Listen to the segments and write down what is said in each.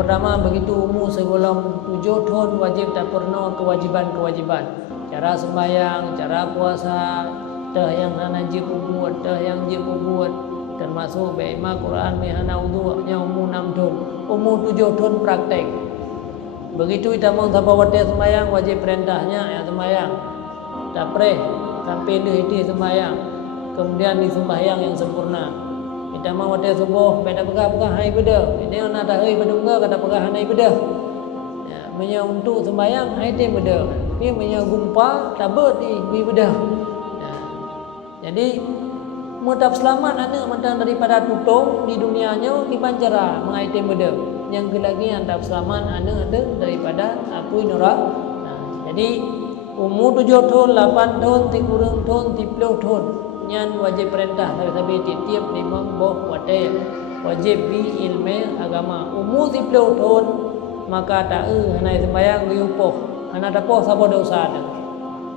pertama, begitu umur sebelum 7 tahun wajib tak pernah kewajiban-kewajiban. Cara sembahyang, cara puasa, tah yang hana je buat, tah yang je buat, termasuk baima Quran mehana wudu nya umur 6 tahun. Umur 7 tahun praktek. Begitu kita mau siapa wajib sembahyang, wajib perintahnya ya sembahyang. Tak preh sampai di sembahyang. Kemudian di sembahyang yang sempurna. Kita mau wajib subuh, beda pegah-pegah hai beda. Ini nak dah hai beda kata pegah hai beda. Ya, menya untuk sembahyang hai te beda. Ni menya gumpa tabut di beda. Ya. Jadi mutap selamat anak mentang daripada tutung di dunianya dibancara mengaiti beda. Yang lagi antap selamat anak ada daripada api neraka. Jadi umur 7 tahun, 8 tahun, 30 tahun, 30 tahun nyan wajib perintah tapi tiap limang boh wadai wajib bi ilmu agama. Umur 30 tahun maka tak hanai sembahyang diupoh. Hana dapoh sabo dosa ada.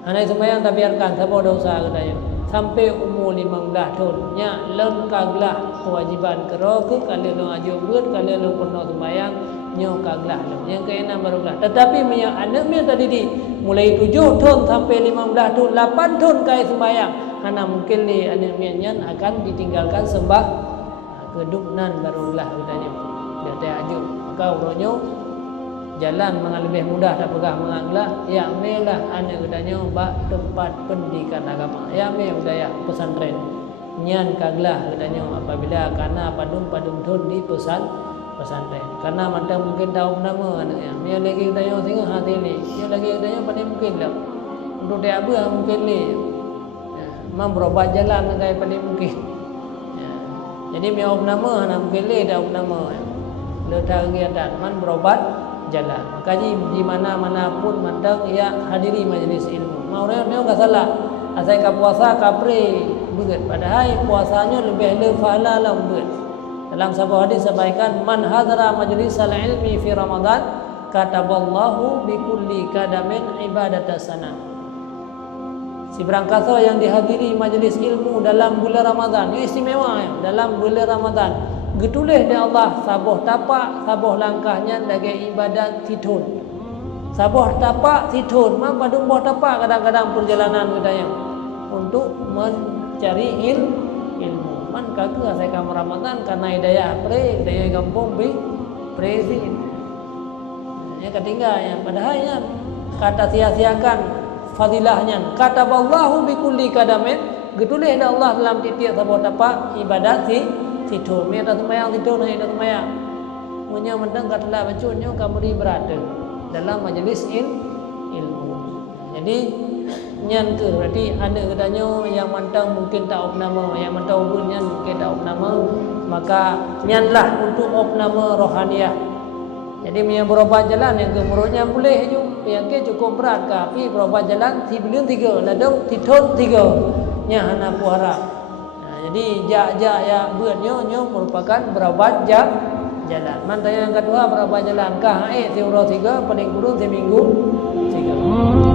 Hanai sembahyang tak biarkan sabo dosa katanya. Sampai umur 15 tahun nya lengkaglah kewajiban kero ke kali lo ajo buat kali lo pernah sembahyang nyo kaglah yang keenam barulah. Tetapi punya anak dia tadi di mulai 7 tahun sampai 15 tahun 8 tahun kai sembahyang karena mungkin li anak dia akan ditinggalkan sembah kedupnan barulah katanya dia tak ajo maka uronyo jalan mengalih mudah tak pegah menganglah ya melah anak katanya bak tempat pendidikan agama ya me budaya pesantren nyan kaglah katanya apabila karena padung thun di pesantren karena mantang mungkin tahu nama anaknya dia lagi katanya sehingga hati ni dia lagi katanya pada mungkin lah untuk dia apa mungkin ni ya, berobat jalan kayak pada mungkin ya. Jadi dia nama anak mungkin ni dah nama letak kegiatan man berobat jalan. Makanya di mana-mana pun mandang ia hadiri majlis ilmu. Mau dia enggak salah. Asal ka puasa kapre beget. Padahal puasanya lebih pahala lah beget. Dalam sebuah hadis sampaikan man hadara majlis al-ilmi fi Ramadan kataballahu bi kulli kadamin ibadatas sana. Si berangkasa yang dihadiri majlis ilmu dalam bulan Ramadan, ini istimewa ya. Dalam bulan Ramadan getulih dia Allah sabuh tapak sabuh langkahnya sebagai ibadat titun sabuh tapak titun mah padung buah tapak kadang-kadang perjalanan budaya untuk mencari ilmu man kagak saya kam Ramadan karena hidayah pre daya kampung bi prezin ya ketinggal ya padahal ya kata sia-siakan fadilahnya kata Allahu bi kulli kadamin getulih dia Allah dalam titik sabuh tapak ibadat tidur, dia dah sembahyang tidur, dia dah sembahyang. Punya mendeng katalah bacunnya kamu berada dalam majlis ilmu. Jadi nyan ke berarti ada katanya yang mantang mungkin tak opnama, yang mantang ubun nyan mungkin tak opnama, maka nyanlah untuk opnama rohaniah. Jadi yang berobat jalan yang kemurunya boleh je, yang ke cukup berat ke api berobat jalan 3 bulan 3, ladang tidur 3. Nya hana puara. Jadi jak-jak ya buatnya merupakan berobat jalan. Mantanya yang kedua berobat jalan kah tiura 3 paling kurang seminggu 3.